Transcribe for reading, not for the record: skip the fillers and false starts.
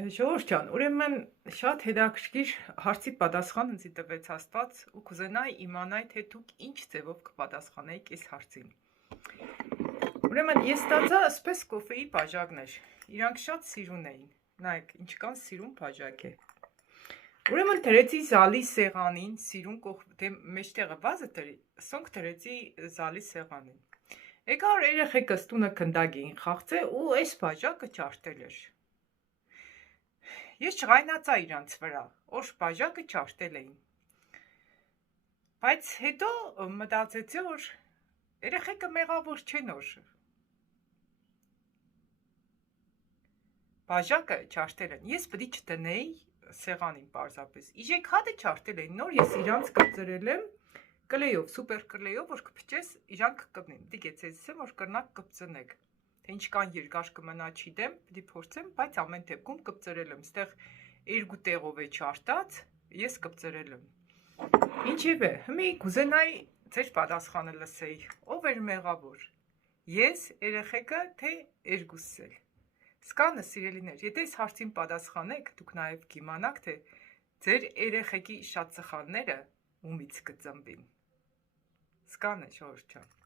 Ժողովուրդ ջան, ուրեմն շատ հետաքրքիր հարցի պատասխան ինձ տվեց Աստված ու կուզենայի իմանալ, թե դուք ինչ ձևով կպատասխանեիք այս հարցին։ Ուրեմն ես ստացա ասպես կոֆեի բաժակներ, իրանք շատ սիրուն էին, նայեք ինչքան սիրուն բաժակ է։ Ուրեմն դրեցի զալի սեղանին, սիրուն դե մեջտեղը վազը սոնք դրեցի զալի սեղանին։ Եկա որ երեխեքս տունը քնդակ էին խաղցել ու այս բաժակը ջարդել էր։ Ես չղայնացա իրանց վրա, որ բաժակը ջարդել էին։ Բայց հետո մտածեցի, որ երեխեքը մեղավոր չեն, որ բաժակը ջարդել են։ Ես պետք է չտնեի սեղանին պարզապես։ Իժեք հատը ջարդել էին, նոր ես իրանց կպծրել եմ կլեյով, սուպեր կլեյով, որ կփչես իրանք կպնեմ։ Դիգեց ասեմ, որ կրնակ կպծնեք։ Թե ինչքան երկար կմնա չգիտեմ, պիտի փորձեմ, բայց ամեն դեպքում կպծրել եմ։ Ստեղ երկու տեղով է ջարդած, ես կպծրել եմ։ Ինչևէ, հիմա կուզենայի ձեր պատասխանը լսեի, ով էր մեղավոր։ Ես, երեխեքը, թե երկուսս էլ։ Սկանը սիրելիներ, եթե այս հարցին պատասխանեք, դուք նաև կիմանաք, թե ձեր երեխեքի շատ սխալները ումից կծնվին։ Սկանը ժողովուրդ ջան։